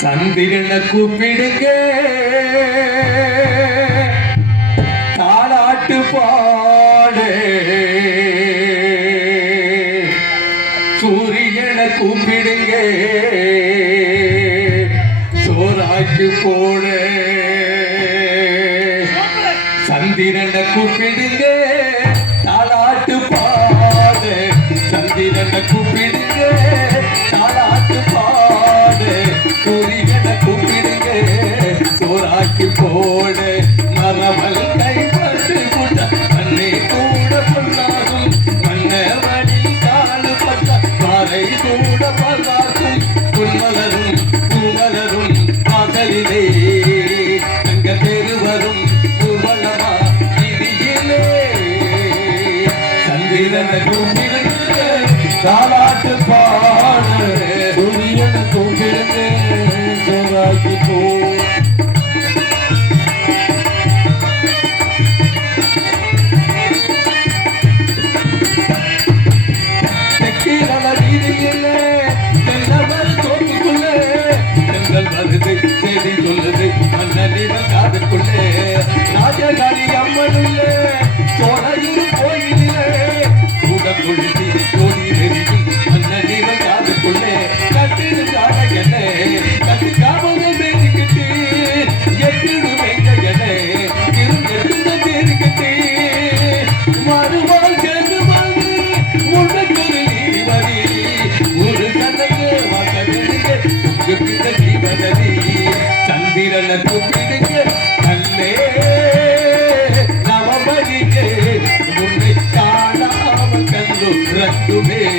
சந்திரனை கூப்பிடுங்க.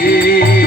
ti.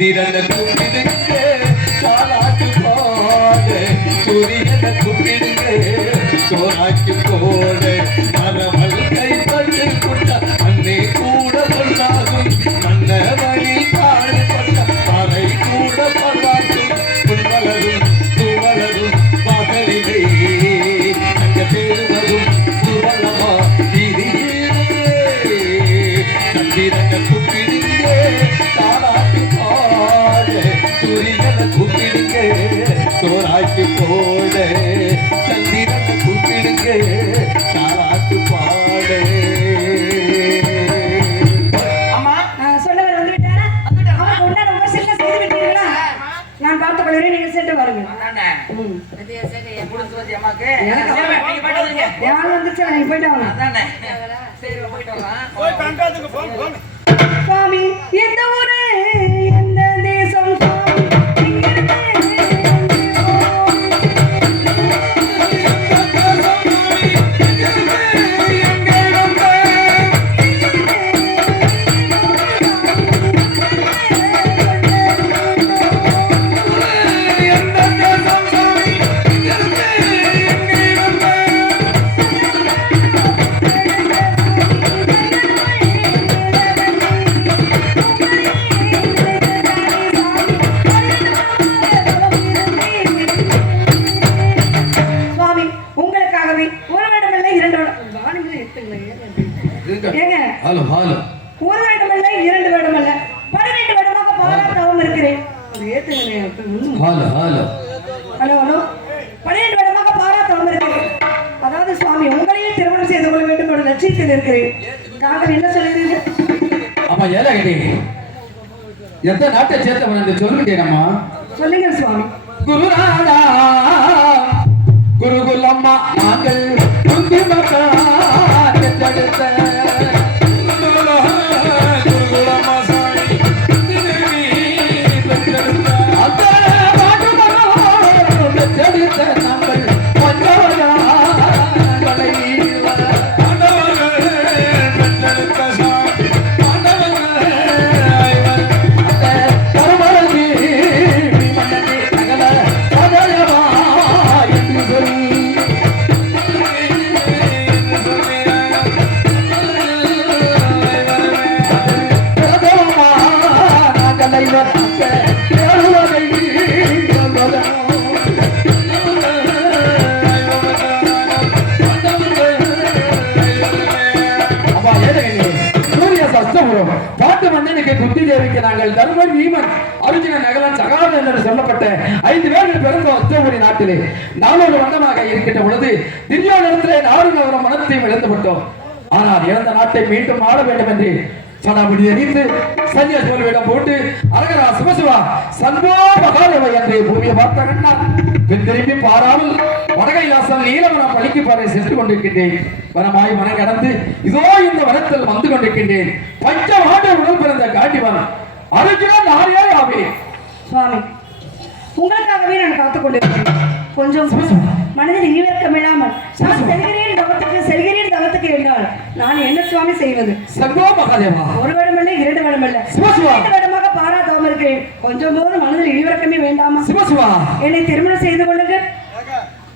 விரல துப்பிடுங்க சாலாட்டு போடு சூரியனை துப்பிடு பார்த்துக் கொள்கிறேன் நீங்க சென்று யாரும் வந்துச்சு? நான் போயிட்டு வரலாம் சாமி எந்த ஊர் ஒரு வேடம் அல்ல இரண்டு வேடம் அல்ல பதினெட்டு வேடமாக பாராட்டாவும் இருக்கிறேன். Hello hello. பன்னிரண்டு வேடமாக பாராட்டாவும் இருக்கிறேன். அதாவது சுவாமி உங்களையே திருமணம் செய்து கொள்ள வேண்டும் என்ற லட்சியத்தில் இருக்கிறேன். டாக்டர் என்ன சொல்லுறீங்க ஆமா ஏழை எந்த நாட்டை சேர்த்தவன் என்று சொல்லுகிட்டேனம்மா சொல்லுங்க சுவாமி. குருநாடா குருகுலம்மா நாங்கள் குந்தி மக்கள் நாங்கள் தருமன் வீமன் அர்ஜுன நகலன் சகாதன் என்று சொல்லப்பட்ட ஐந்து பேர்கள் பிறந்த அஸ்தபுரி நாட்டிலே நாளொரு வண்ணமாக இருக்கின்ற பொழுது திவ்யோனத்திலே நாடு நகரம் மனத்தையும் இழந்து ஆனால் இழந்த நாட்டை மீண்டும் ஆள வேண்டும் என்று சடாபடி எரிந்து சன்னிய சோல்விடம் போட்டு அரகரா சிவசிவா சன்போ மகாதேவ என்று பூமியை பார்த்த கண்ணா. பின் திரும்பி பாராமல் வடகைலாசம் நீலவனம் பழிக்கு பாறை சென்று கொண்டிருக்கின்றேன். வனமாய் மனம் கடந்து இதோ இந்த வனத்தில் வந்து கொண்டிருக்கின்றேன். பஞ்ச ஆண்டு உடல் பிறந்த காட்டிவன் அர்ஜுனன் ஆரியே ஆவே சுவாமி உங்களுக்காகவே நான் காத்துக் கொண்டிருக்கிறேன் கொஞ்சம் மனதில் ஈவிரக்கம் இல்லாமல் நான் செல்கிறேன் என்றால் நான் என்ன சுவாமி செய்வது? மகாதேவா. ஒரு வருடமல்ல இரண்டு. இரண்டு வருடமாக பாராதவம் இருக்கிறேன். கொஞ்சம் போது மனதில் ஈவிரக்கமே வேண்டாமா? சிவசிவா. என்னை திருமணம் செய்து கொள்ளுங்கள்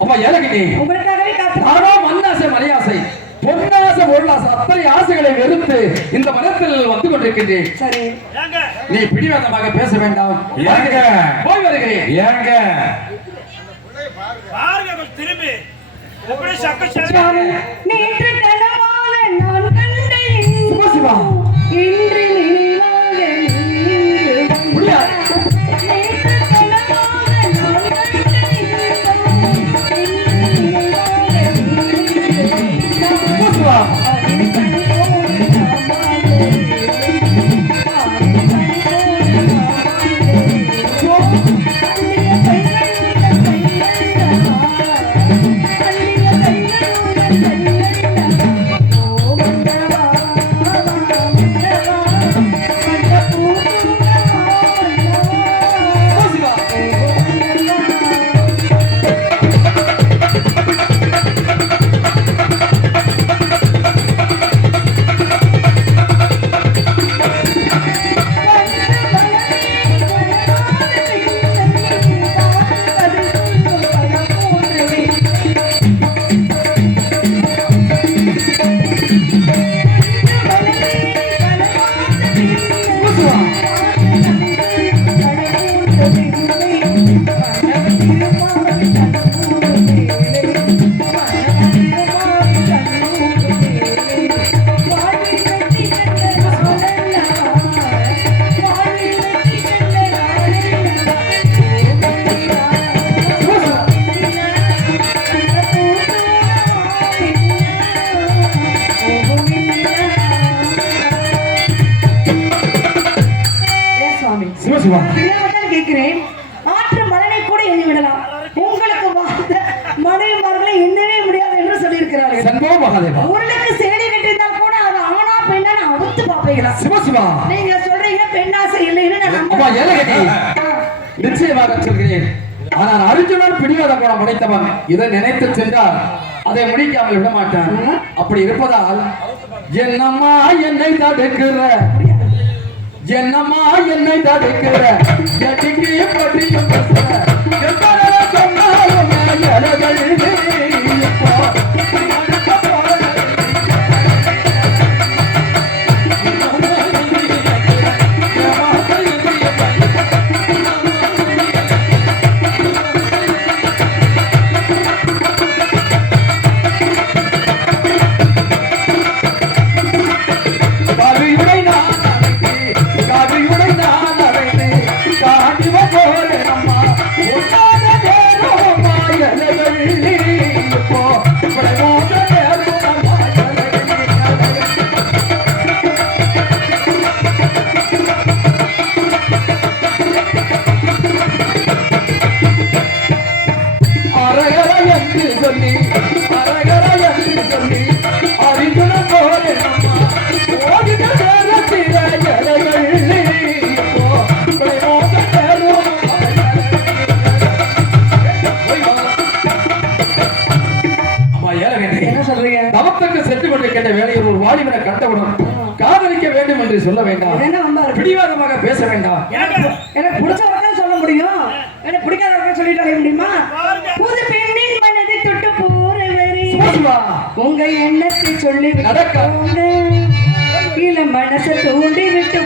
அப்பா ஏலகினி உங்களுக்காகவே காத்து மண்ணாசை மலையாசை. பொன்னாசை பொருளாசை அத்தனை ஆசைகளை வெறுத்து இந்த வனத்தில் வந்து கொண்டிருக்கின்றேன். சரி. நீ பிடிவாதமாக பேச வேண்டாம். ஏங்க? போய் வருகிறேன். ஏங்க பாருங்க கொஞ்சம் திரும்பி எப்படி சக்க சுவாமி நேற்று கனவாக நான் கண்ட. இன்று நிச்சயமாக சொல்கிறேன். ஆனால் அர்ஜுனன் பிடிவாத குணம் உடைத்தவன் இதை நினைத்து சென்றால் அதை முடிக்காமல் விட மாட்டான். அப்படி இருப்பதால் என்னம்மா என்னை தடுக்கிற? என்னம்மா என்னை தடுக்கிற? எட்டிக்கு பட்டியும் பேசுற? எத்தனை சொன்னாலும் எலகள் எனக்கு பிடிச்சவங்க சொல்ல முடியும். எனக்கு பிடிக்காதவங்க சொல்லிட்டு முடியுமா? புது பெண்ணின் மனதை தொட்டு போறவரே. உங்க எண்ணத்தை சொல்லி நடக்க. இல்ல மனசை தூண்டி விட்டு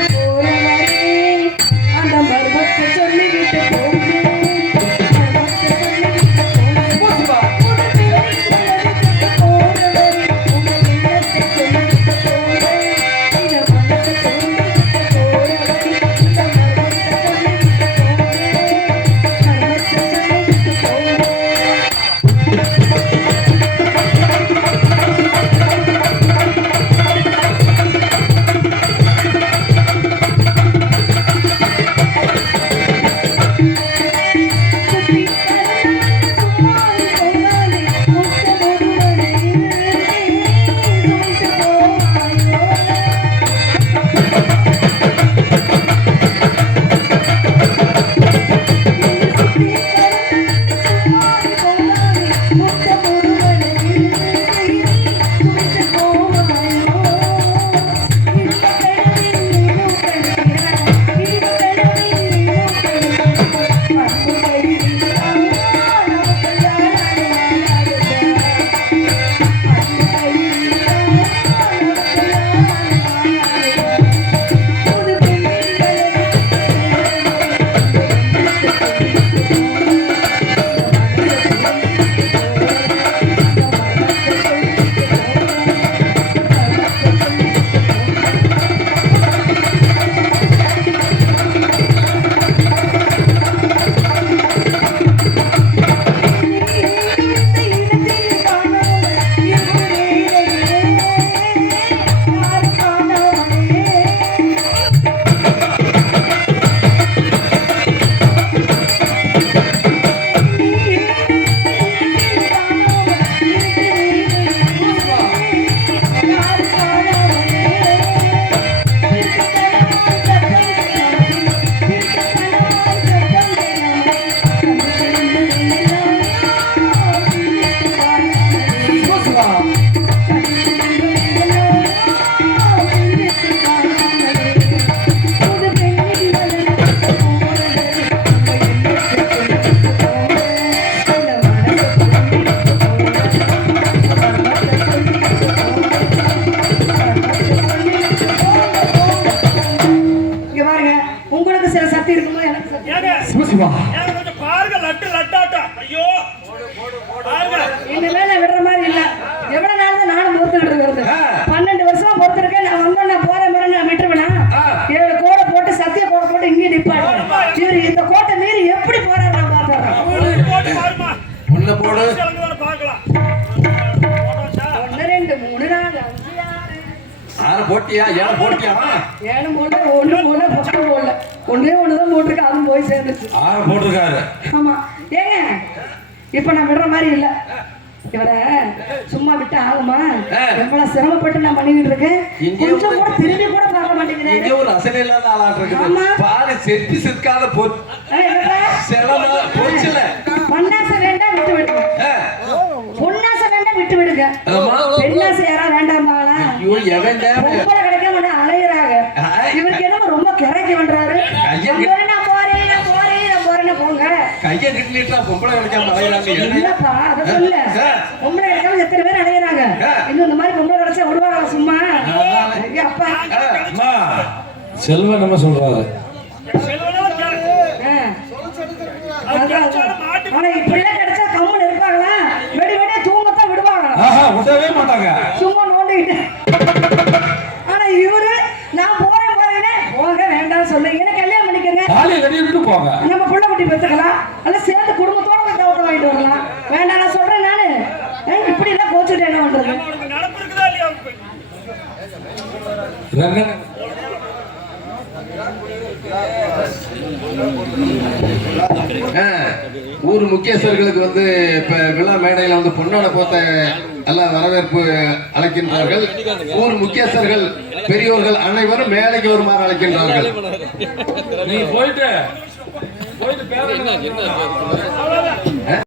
மூணு ஆறு. போட்டியா? ஏழு போட்டியா? ஏழு ஒண்ணு பத்து ஒண்ணுதான் போட்டிருக்கு அதுவும் போய் சேர்ந்துச்சு. ஆறு போட்டிருக்காரு. ஆமா. ஏங்க இப்ப நான் விடுற மாதிரி இல்ல. இவரை சும்மா விட்டு ஆகுமா. எவ்வளவு சிரமப்பட்டு நான் பண்ணிக்கிட்டு இருக்கேன். கொஞ்சம் கூட திரும்பி கூட பார்க்க மாட்டேங்கிறாரு. இங்க ஒரு அசல் இல்லாத ஆளாட்டு ஆமா. இருக்குது பாரு செத்து செத்துக்காத போ? செலவு எவன் தேவை? பொம்பளை கிடைக்க மாட்டேன் அலையிறாங்க. ஆய். இவருக்கு என்னமோ ரொம்ப கிறக்கி பண்றாரு. ஐயா, நான் போறேன், நான் போறேன் நான் போறேன் நான் போறேன்னு போங்க. கையை கிட்டிட்டா பொம்பளை கிடைக்காம அலையிறாங்க என்ன? இல்லப்பா அத சொல்ல. ஆ. பொம்பளை கிடைக்காம எத்தனை பேர் அலையிறாங்க? ஆ. இன்னும் இந்த மாதிரி பொம்பளை கிடைச்சா விடுவாங்க சும்மா? ஐயா, அப்பா? ஆ, அம்மா. செல்வன் நம்ம சொல்றாரு. ஆ. அதான், அதான். ஆனா கிடைச்சா கம்முன்னு இருப்பாங்களா? வெடி வெடியா தூங்கத்தான் விடுவாங்க ஆஹா விடவே மாட்டாங்க. சும்மா போங்க நம்ம புள்ள குட்டி பெற்றுக்கலாம் அல்ல சேர்ந்து குடும்பத்தோட போய் தவிர்த்து வாங்கிட்டு வரலாம். வேண்டாம் நான் சொல்றேன் நானு. இப்படி எல்லாம் கோச்சுட்டு என்ன பண்றது? ஊர் முக்கியஸ்தர்களுக்கு வந்து இப்ப விழா மேடையில வந்து பொன்னாட போத்த எல்லாம் வரவேற்பு அழைக்கின்றார்கள் ஊர் முக்கியஸ்தர்கள் பெரியோர்கள் அனைவரும் மேலைக்கு வருமாறு அழைக்கின்றார்கள் நீ போயிட்டு போயிட்டு பேர